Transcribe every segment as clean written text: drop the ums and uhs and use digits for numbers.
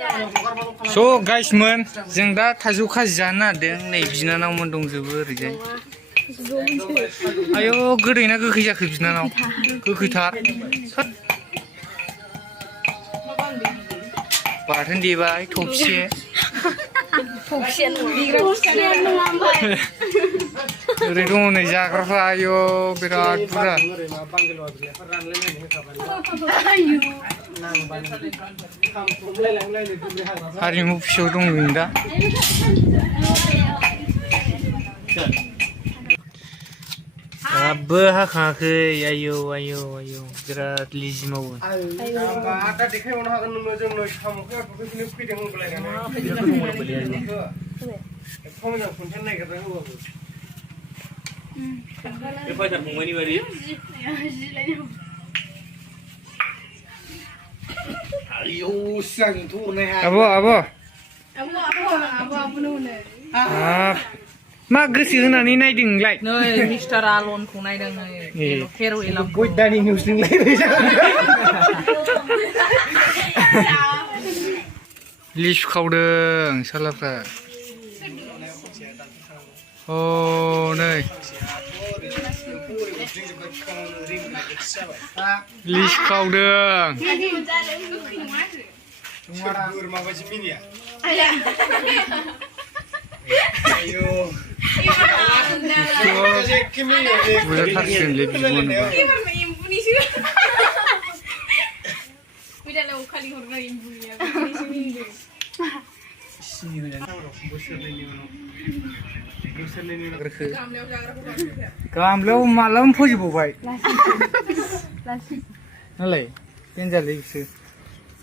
So guysमोन जों दा थाइजौ खाजि जानो नागिरदों नै बिनानावमोन दंजोबो ओरैजाय आयौ गोदै ना गोखै जाखो बिनानाव गोखैथार बाथोन देबाय थबसे ओरै दङ नै जाग्राफ्रा आयौ बिराद बुरजा हारिमु फिसौ दङ दा दाबो हाखाङाखै आयौ आयौ आयौ बिराद लिजि मावो आब' मा गोसो होनानै नायदों नोंलाय नै मिस्टार आलनखौ नायदों नै गयदानि निउस लिसु खावदों सालाफ्रा अ नै लिसु खावदों बुजाथारसिगोनलै बिब'नोबा गामलायाव मालाबा फोजोबबावबाय नालाय देनजारलै बिसोर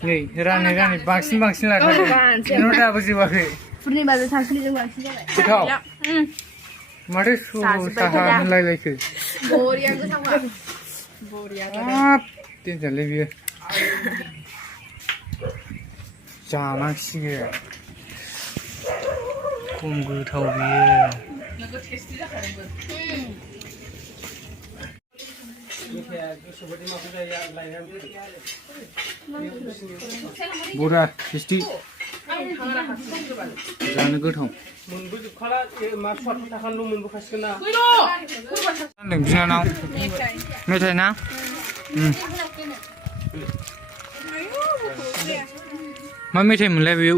नै रानै रानै बांसिन लाथारो नोंनाव दाबो जोबाखै पुर्निमाजों सानसुलिजों बांसिन जाबाय गोथाव माथो साहा होनलायलायखो बरिया गोथावखा बरिया हाब देनजारलै बियो जानांसिगोन खम गोथाव बियो बरा टेस्टि जानो गोथाव बिनानाव मेथाइ ना मा मेथाइ मोनलाय बेयो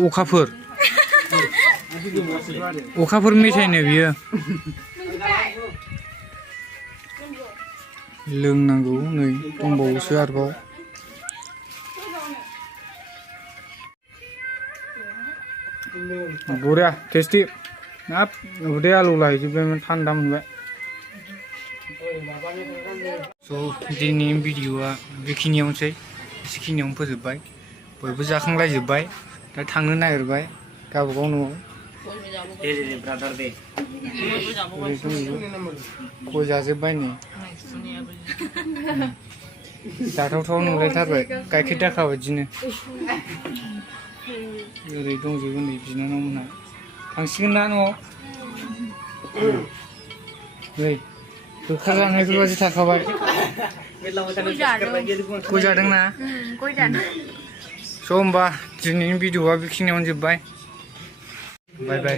अखाफोर मेथाइनो बियो लोंनांगौ नै दंबावोसो आरोबाव बरिया टेस्टि हाब उदै आलौ लाहैजोबबायमोन थान्दा मोनबाय स' दिनैनि भिडिअ'आ बेखिनियावनोसै एसेखिनियावनो फोजोबबाय बयबो जाखांलायजोब्बाय दा थांनो नागिरबाय गावबागाव न'आव गय जाजोब्बाय नै जाथावथाव नुलायथारबाय गाइखेर दाखा बायदिनो ओरै दंजोबो नै बिनानावमोनहा थांसिगोन ना न'आव नै गोखा जानायफोरबायदि थाखाबाय गय जादोंना स' होमबा दिनैनि भिडिअ'आ बेखिनियावनो जोब्बाय बाय बाय